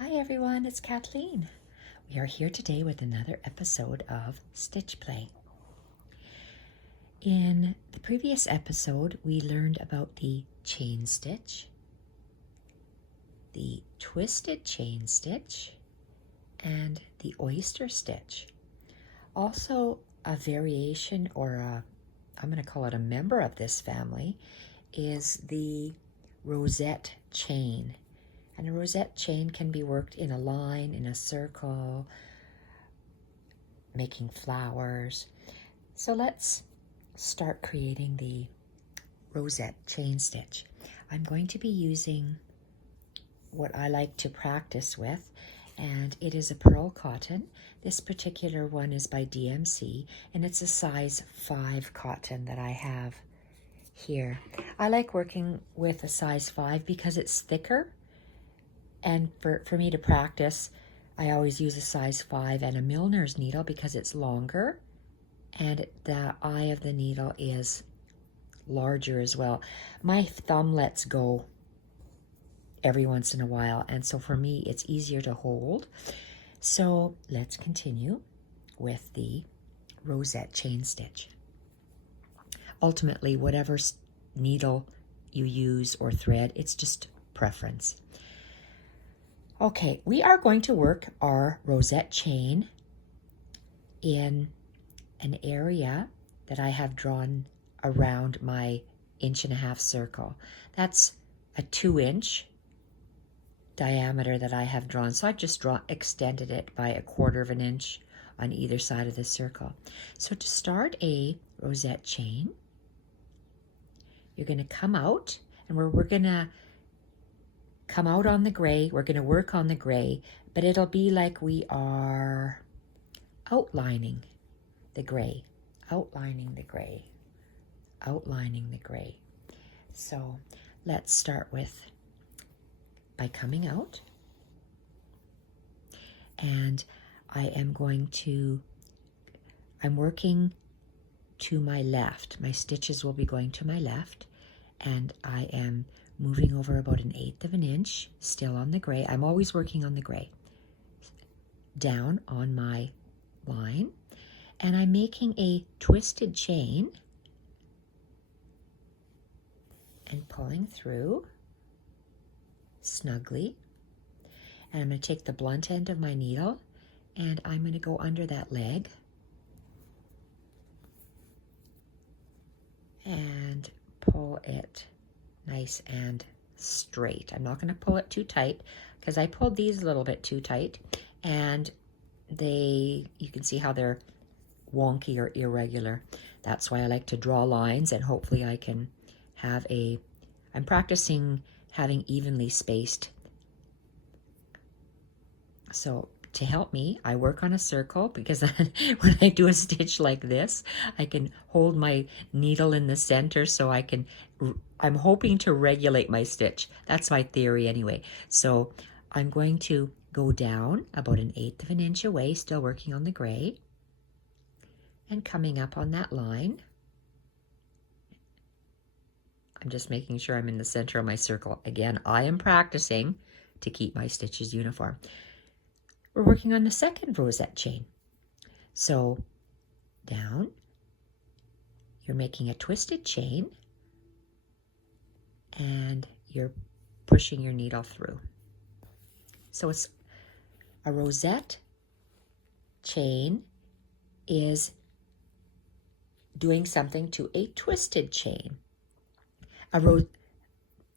Hi everyone, it's Kathleen. We are here today with another episode of Stitch Play. In the previous episode, we learned about the chain stitch, the twisted chain stitch, and the oyster stitch. Also, a variation, I'm going to call it a member of this family, is the Rosette Chain. And a rosette chain can be worked in a line, in a circle, making flowers. So let's start creating the rosette chain stitch. I'm going to be using what I like to practice with, and it is a pearl cotton. This particular one is by DMC, and it's a size 5 cotton that I have here. I like working with a size 5 because it's thicker. And for me to practice, I always use a size 5 and a milliner's needle because it's longer and the eye of the needle is larger as well. My thumb lets go every once in a while, and so for me it's easier to hold. So let's continue with the rosette chain stitch. Ultimately, whatever needle you use or thread, it's just preference. Okay, we are going to work our rosette chain in an area that I have drawn around my 1.5-inch circle. That's a 2-inch diameter that I have drawn. So I've just extended it by 1/4 of an inch on either side of the circle. So to start a rosette chain, you're going to come out, and we're going to come out on the gray. We're going to work on the gray, but it'll be like we are outlining the gray, outlining the gray, outlining the gray. So let's start by coming out, and I'm working to my left. My stitches will be going to my left, and I am moving over about 1/8 of an inch, still on the gray. I'm always working on the gray. Down on my line, and I'm making a twisted chain and pulling through snugly. And I'm going to take the blunt end of my needle and I'm going to go under that leg and pull it nice and straight. I'm not going to pull it too tight because I pulled these a little bit too tight, and you can see how they're wonky or irregular. That's why I like to draw lines, and hopefully I can have I'm practicing having evenly spaced. So to help me, I work on a circle, because when I do a stitch like this, I can hold my needle in the center, so I'm hoping to regulate my stitch. That's my theory anyway. So I'm going to go down about 1/8 of an inch away, still working on the gray, and coming up on that line. I'm just making sure I'm in the center of my circle. Again, I am practicing to keep my stitches uniform. We're working on the second rosette chain. So down, you're making a twisted chain, and you're pushing your needle through. So it's a rosette chain is doing something to a twisted chain.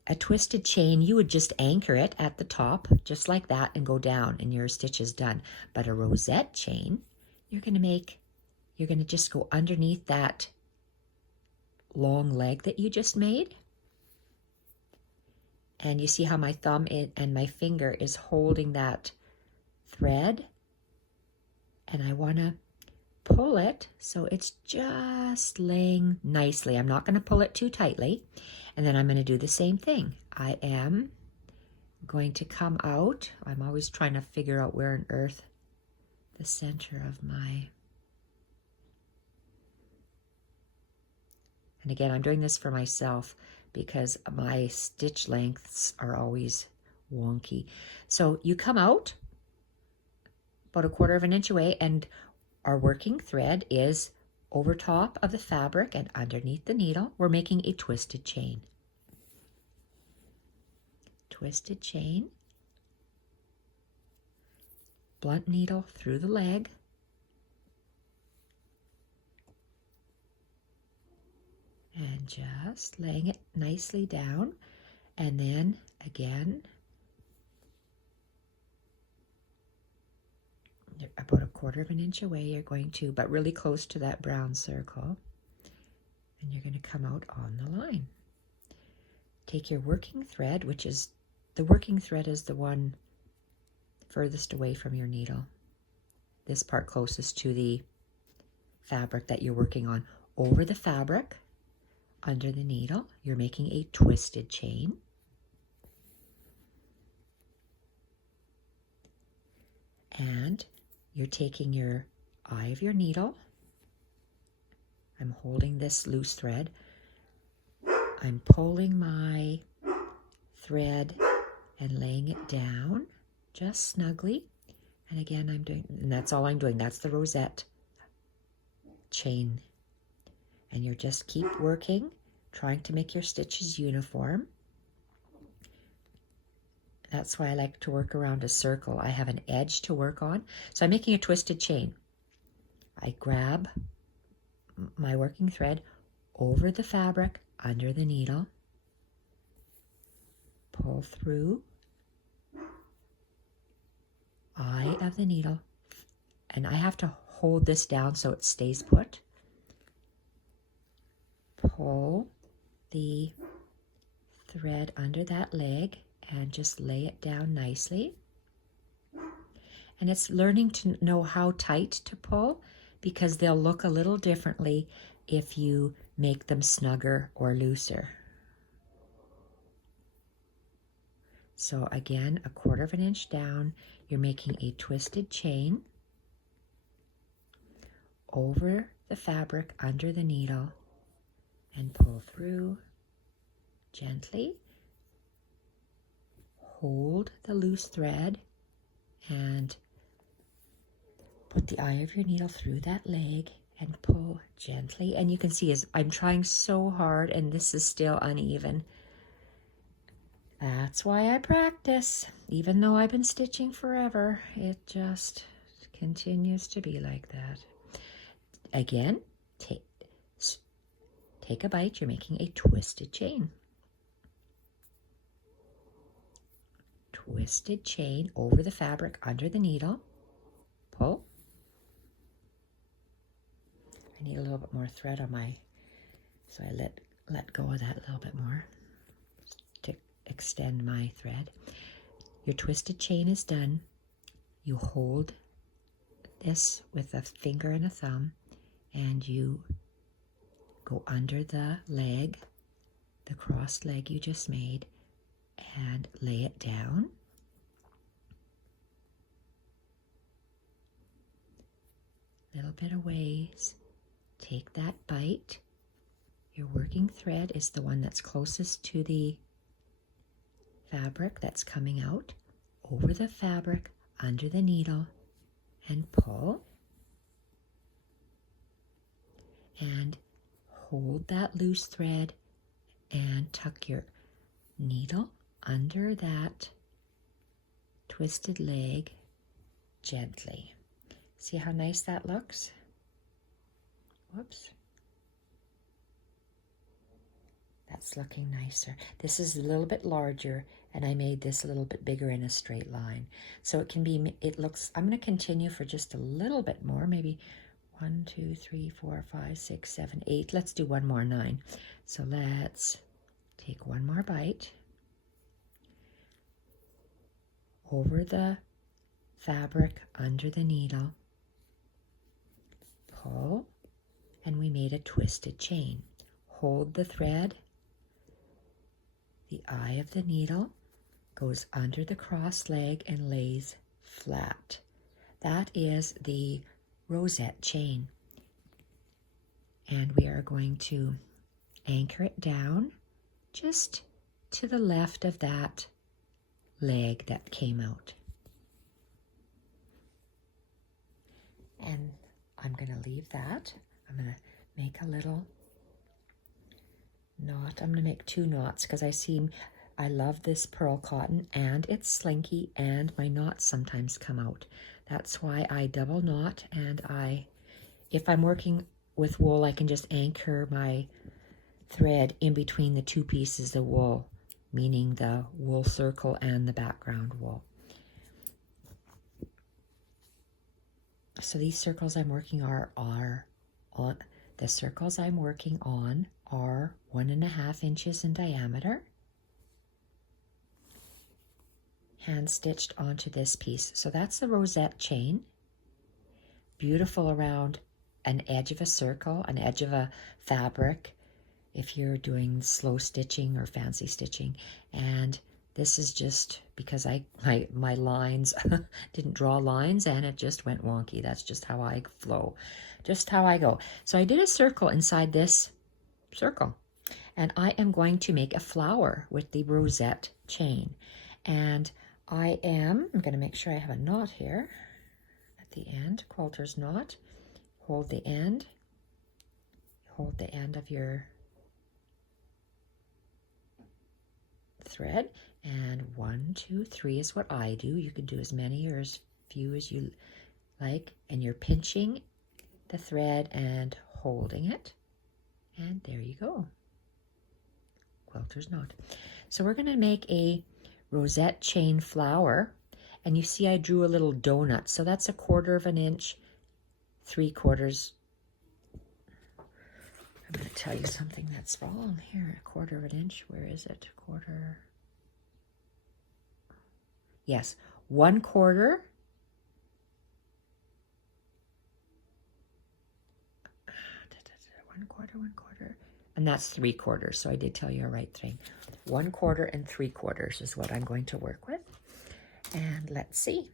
A twisted chain, you would just anchor it at the top, just like that, and go down, and your stitch is done. But a rosette chain, you're going to just go underneath that long leg that you just made. And you see how my thumb and my finger is holding that thread, and I want to pull it so it's just laying nicely. I'm not going to pull it too tightly. And then I'm going to do the same thing. I am going to come out. I'm always trying to figure out where on earth the center of my... And again, I'm doing this for myself because my stitch lengths are always wonky. So you come out about a 1/4 of an inch away, and our working thread is over top of the fabric and underneath the needle. We're making a twisted chain. Twisted chain, blunt needle through the leg, and just laying it nicely down, and then again about a 1/4 of an inch away, you're going to, but really close to that brown circle, and you're going to come out on the line. Take your working thread, which is, the working thread is the one furthest away from your needle. This part closest to the fabric that you're working on. Over the fabric, under the needle, you're making a twisted chain. And you're taking your eye of your needle. I'm holding this loose thread. I'm pulling my thread and laying it down just snugly. And again, I'm doing, and that's all I'm doing. That's the Rosette chain. And you just keep working, trying to make your stitches uniform. That's why I like to work around a circle. I have an edge to work on. So I'm making a twisted chain. I grab my working thread over the fabric, under the needle, pull through, eye of the needle, and I have to hold this down so it stays put. Pull the thread under that leg and just lay it down nicely. And it's learning to know how tight to pull, because they'll look a little differently if you make them snugger or looser. So again, a 1/4 of an inch down, you're making a twisted chain over the fabric, under the needle, and pull through gently. Hold the loose thread and put the eye of your needle through that leg and pull gently. And you can see as I'm trying so hard and this is still uneven. That's why I practice. Even though I've been stitching forever, it just continues to be like that. Again, take a bite. You're making a twisted chain. Twisted chain over the fabric, under the needle. Pull. I need a little bit more thread on my, so I let go of that a little bit more to extend my thread. Your twisted chain is done. You hold this with a finger and a thumb, and you go under the leg, the crossed leg you just made, and lay it down. Little bit of ways. Take that bite. Your working thread is the one that's closest to the fabric that's coming out. Over the fabric, under the needle, and pull. And hold that loose thread and tuck your needle under that twisted leg gently. See how nice that looks? Whoops. That's looking nicer. This is a little bit larger, and I made this a little bit bigger in a straight line. So it can be, it looks, I'm going to continue for just a little bit more, maybe 1, 2, 3, 4, 5, 6, 7, 8. Let's do one more, 9. So let's take one more bite. Over the fabric, under the needle, pull, and we made a twisted chain. Hold the thread, the eye of the needle goes under the crossed leg and lays flat. That is the Rosette chain. And we are going to anchor it down just to the left of that leg that came out. And I'm going to leave that. I'm going to make a little knot. I'm going to make 2 knots because I love this pearl cotton and it's slinky and my knots sometimes come out. That's why I double knot, and if I'm working with wool, I can just anchor my thread in between the 2 pieces of wool, meaning the wool circle and the background wool. So these circles I'm working the circles I'm working on are 1.5 inches in diameter, hand stitched onto this piece. So that's the Rosette chain, beautiful around an edge of a circle, an edge of a fabric, if you're doing slow stitching or fancy stitching. And this is just because my lines didn't draw lines and it just went wonky. That's just how I flow, just how I go. So I did a circle inside this circle, and I am going to make a flower with the Rosette chain. And I'm going to make sure I have a knot here at the end, quilter's knot. Hold the end of your thread, and 1, 2, 3 is what I do. You can do as many or as few as you like, and you're pinching the thread and holding it, and there you go, quilter's knot. So we're going to make a Rosette chain flower, and you see I drew a little donut, so that's 1/4 inch, 3/4. I'm going to tell you something that's wrong here. 1/4 inch, where is it? Quarter. Yes, 1/4. 1/4. And that's 3/4. So I did tell you a right thing. 1/4 and 3/4 is what I'm going to work with. And let's see.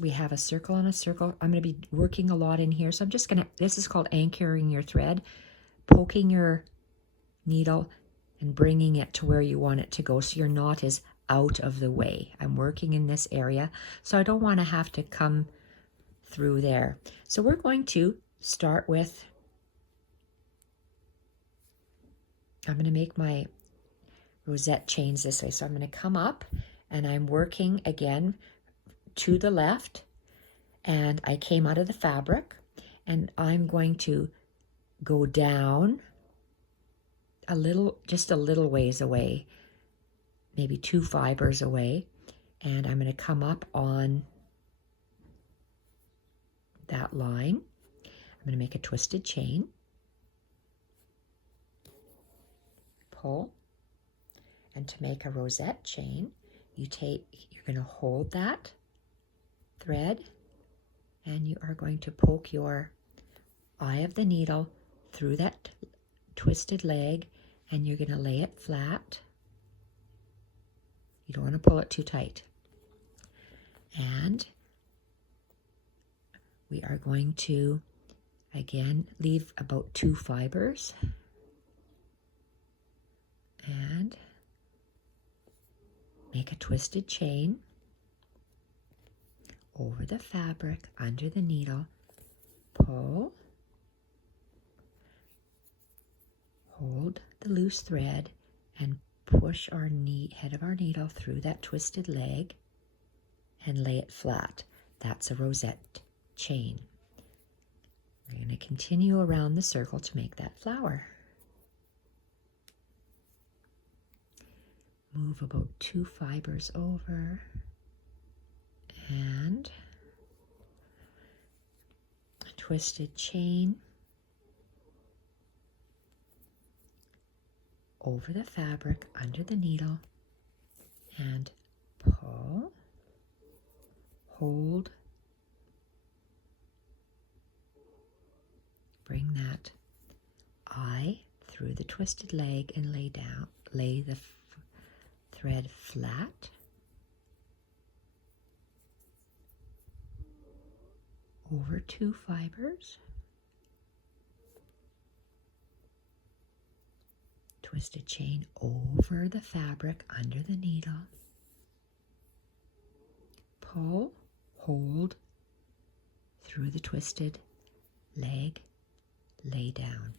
We have a circle and a circle. I'm going to be working a lot in here. So I'm just going to, this is called anchoring your thread, poking your needle and bringing it to where you want it to go. So your knot is out of the way. I'm working in this area, so I don't want to have to come through there. So we're going to start with, I'm going to make my Rosette chains this way. So I'm going to come up and I'm working again to the left, and I came out of the fabric, and I'm going to go down a little, just a little ways away, maybe 2 fibers away, and I'm going to come up on that line. I'm going to make a twisted chain, pull, and to make a Rosette chain, you're going to hold that thread, and you are going to poke your eye of the needle through that twisted leg, and you're going to lay it flat. You don't want to pull it too tight. And we are going to, again, leave about 2 fibers. And make a twisted chain over the fabric, under the needle, pull, hold the loose thread, and push our head of our needle through that twisted leg and lay it flat. That's a Rosette chain. We're going to continue around the circle to make that flower. Move about 2 fibers over, and a twisted chain over the fabric, under the needle, and pull, hold, bring that eye through the twisted leg and lay the thread flat, over 2 fibers, twisted chain over the fabric, under the needle, pull, hold through the twisted leg, lay down.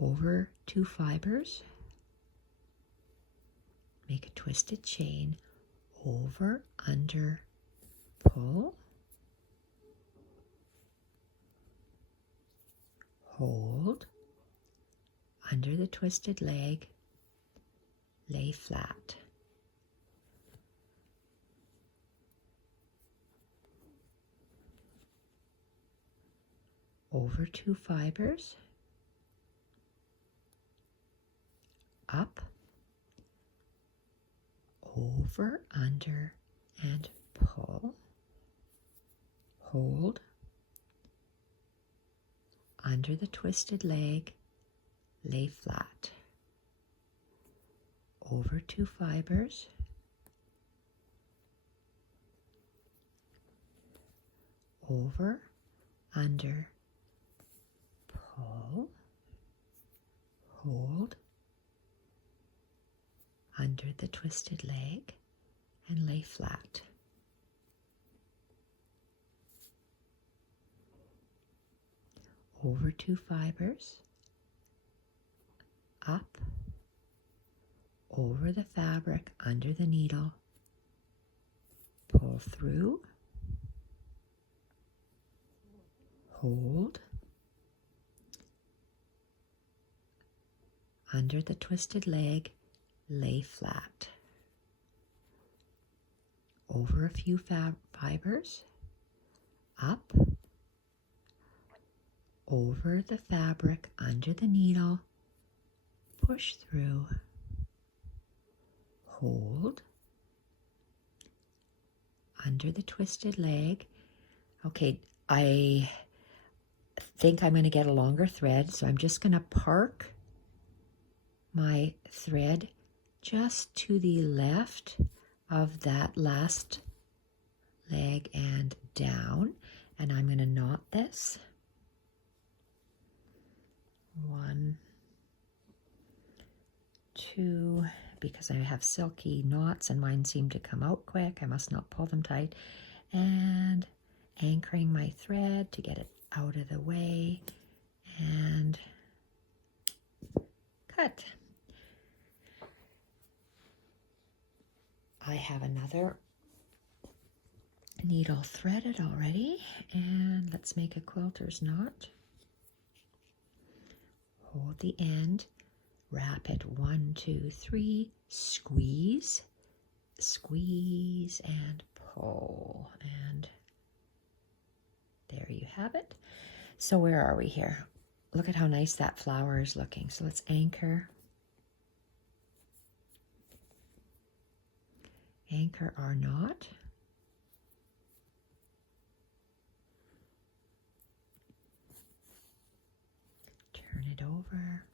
Over 2 fibers, make a twisted chain, over, under, pull, hold, under the twisted leg, lay flat. Over 2 fibers, up, over, under, and pull, hold, under the twisted leg, lay flat. Over 2 fibers, over, under, pull, hold, under the twisted leg, and lay flat. Over 2 fibers, up, over the fabric, under the needle, pull through, hold, under the twisted leg, lay flat. Over a few fibers, up, over the fabric, under the needle, push through, hold, under the twisted leg. Okay, I think I'm going to get a longer thread, so I'm just going to park my thread just to the left of that last leg and down, and I'm going to knot this. 1, 2, because I have silky knots and mine seem to come out quick. I must not pull them tight. And anchoring my thread to get it out of the way, and cut. I have another needle threaded already, and let's make a quilter's knot. Hold the end, wrap it 1, 2, 3, squeeze, squeeze, and pull, and there you have it. So where are we here? Look at how nice that flower is looking. So let's anchor our knot. Turn it over.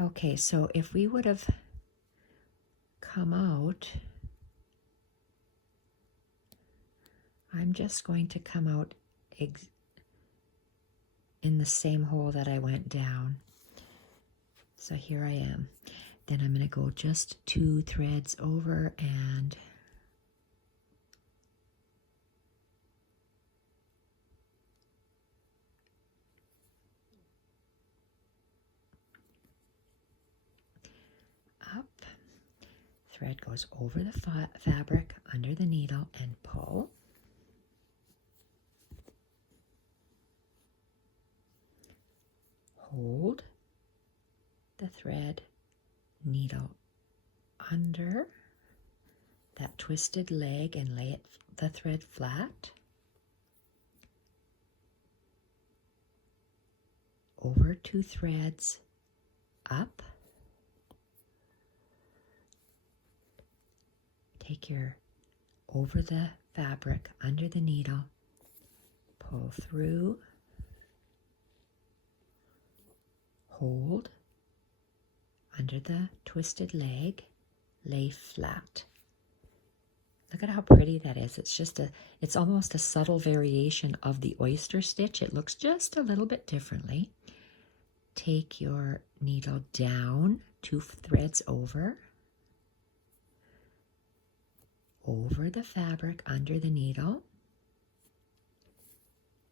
Okay, so if we would have come out, I'm just going to come out in the same hole that I went down. So here I am. Then I'm going to go just 2 threads over and up. Thread goes over the fabric, under the needle, and pull. Hold the thread, needle under that twisted leg and lay the thread flat. Over 2 threads, up. Take your over the fabric, under the needle, pull through, hold, under the twisted leg, lay flat. Look at how pretty that is. It's almost a subtle variation of the oyster stitch. It looks just a little bit differently. Take your needle down 2 threads over, over the fabric under the needle,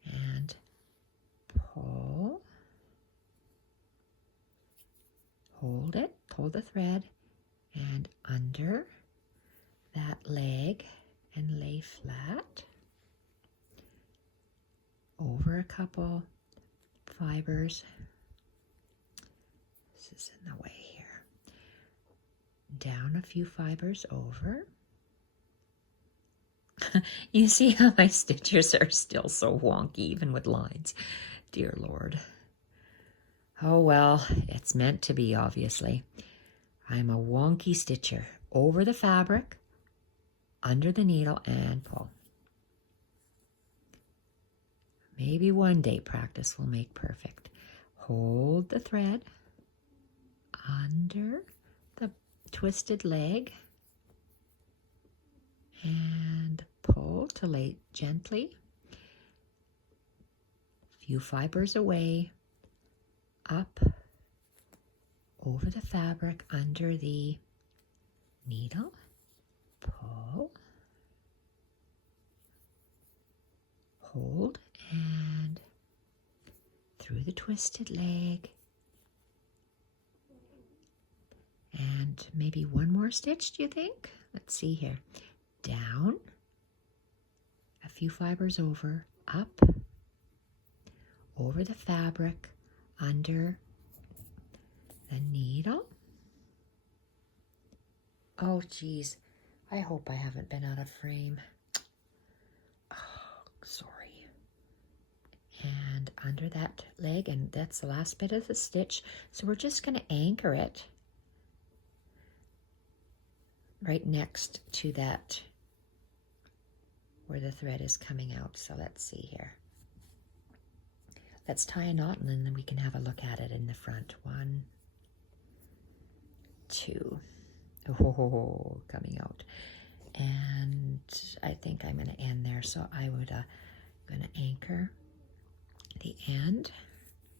and pull, hold it, pull the thread, and under that leg and lay flat over a couple fibers. This is in the way here. Down a few fibers over. You see how my stitches are still so wonky, even with lines. Dear Lord. Oh well, it's meant to be, obviously. I'm a wonky stitcher. Over the fabric, under the needle, and pull. Maybe one day practice will make perfect. Hold the thread under the twisted leg and pull to lay gently. Few fibers away, up over the fabric under the needle, pull, hold, and through the twisted leg, and maybe one more stitch, do you think? Let's see here. Down, a few fibers over, up, over the fabric, under the needle. Oh geez, I hope I haven't been out of frame. Oh, sorry. And under that leg, and that's the last bit of the stitch, so we're just going to anchor it right next to that where the thread is coming out. So let's see here. Let's tie a knot and then we can have a look at it in the front. 1, 2. Oh, coming out. And I think I'm going to end there. So I would going to anchor the end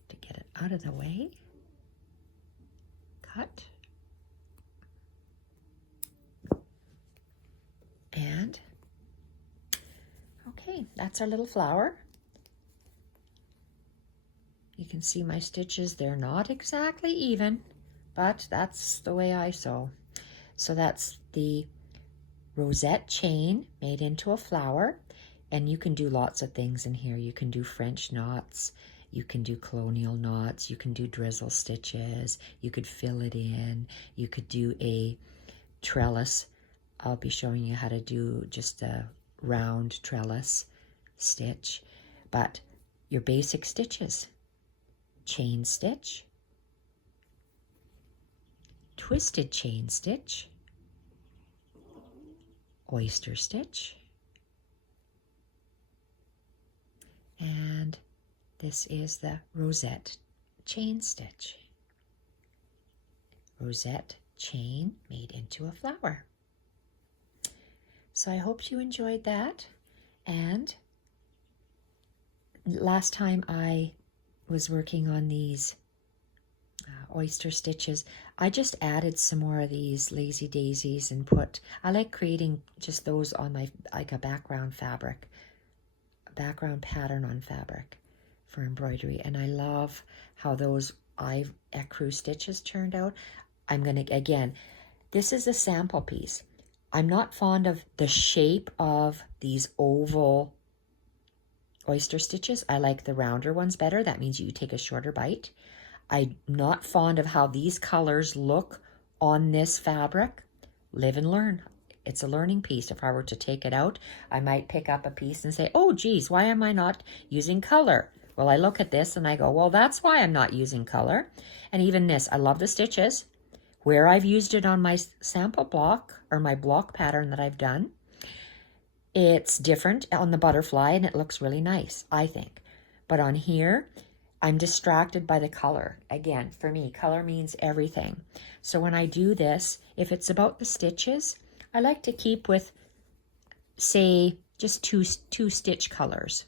to get it out of the way. Cut. And okay, that's our little flower. You can see my stitches, they're not exactly even, but that's the way I sew. So that's the Rosette chain made into a flower, and you can do lots of things in here. You can do French knots, you can do colonial knots, you can do drizzle stitches, you could fill it in, you could do a trellis. I'll be showing you how to do just a round trellis stitch, but your basic stitches: chain stitch, twisted chain stitch, oyster stitch, and this is the Rosette chain stitch. Rosette chain made into a flower. So I hope you enjoyed that. And last time I was working on these oyster stitches, I just added some more of these lazy daisies and I like creating just those on my, like a background fabric, a background pattern on fabric for embroidery. And I love how those ecru stitches turned out. I'm going to, again, this is a sample piece. I'm not fond of the shape of these oval oyster stitches. I like the rounder ones better. That means you take a shorter bite. I'm not fond of how these colors look on this fabric. Live and learn. It's a learning piece. If I were to take it out, I might pick up a piece and say, oh geez, why am I not using color? Well, I look at this and I go, well, that's why I'm not using color. And even this, I love the stitches. Where I've used it on my sample block or my block pattern that I've done, it's different on the butterfly and it looks really nice, I think. But on here, I'm distracted by the color. Again, for me, color means everything. So when I do this, if it's about the stitches, I like to keep with, say, just two stitch colors.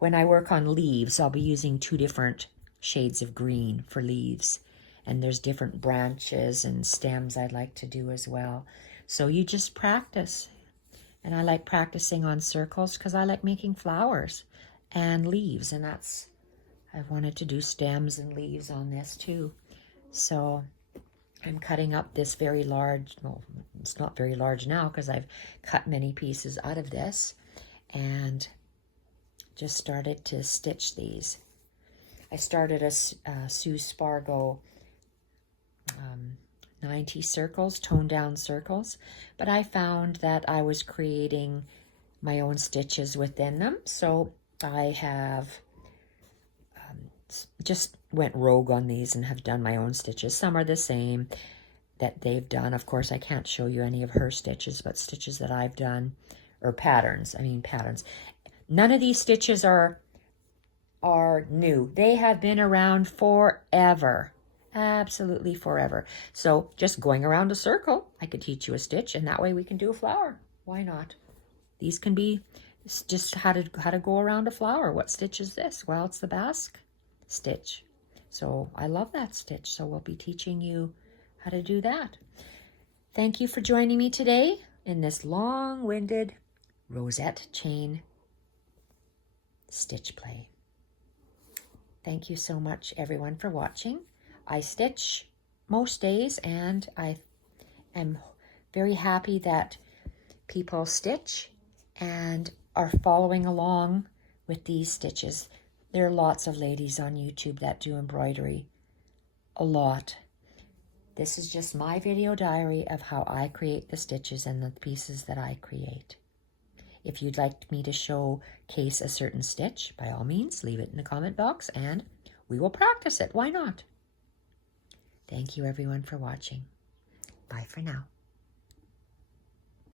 When I work on leaves, I'll be using 2 different shades of green for leaves. And there's different branches and stems I'd like to do as well. So you just practice. And I like practicing on circles because I like making flowers and leaves. And I wanted to do stems and leaves on this too. So I'm cutting up this very large, well, it's not very large now because I've cut many pieces out of this and just started to stitch these. I started a Sue Spargo 90 circles, toned down circles, but I found that I was creating my own stitches within them. So I have just went rogue on these and have done my own stitches. Some are the same that they've done. Of course, I can't show you any of her stitches, but stitches that I've done, or patterns. None of these stitches are new. They have been around forever. Absolutely forever. So just going around a circle, I could teach you a stitch, and that way we can do a flower. Why not? These can be just how to go around a flower. What stitch is this? Well, it's the basque stitch. So I love that stitch. So we'll be teaching you how to do that. Thank you for joining me today in this long-winded Rosette Chain stitch play. Thank you so much, everyone, for watching. I stitch most days, and I am very happy that people stitch and are following along with these stitches. There are lots of ladies on YouTube that do embroidery, a lot. This is just my video diary of how I create the stitches and the pieces that I create. If you'd like me to showcase a certain stitch, by all means, leave it in the comment box and we will practice it. Why not? Thank you, everyone, for watching. Bye for now.